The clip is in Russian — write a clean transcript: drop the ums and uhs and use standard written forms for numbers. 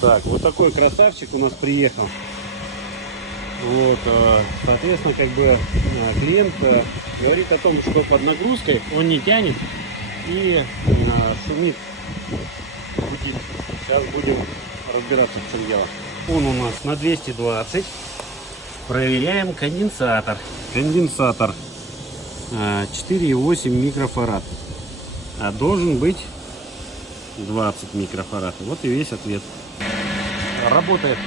Так, вот такой красавчик у нас приехал. Вот, соответственно, как бы клиент говорит о том, что под нагрузкой он не тянет и шумит, гудит. Сейчас будем разбираться, в чем дело. Он у нас на 220. Проверяем конденсатор. Конденсатор 4,8 микрофарад. А должен быть 20 микрофарад. Вот и весь ответ. Работает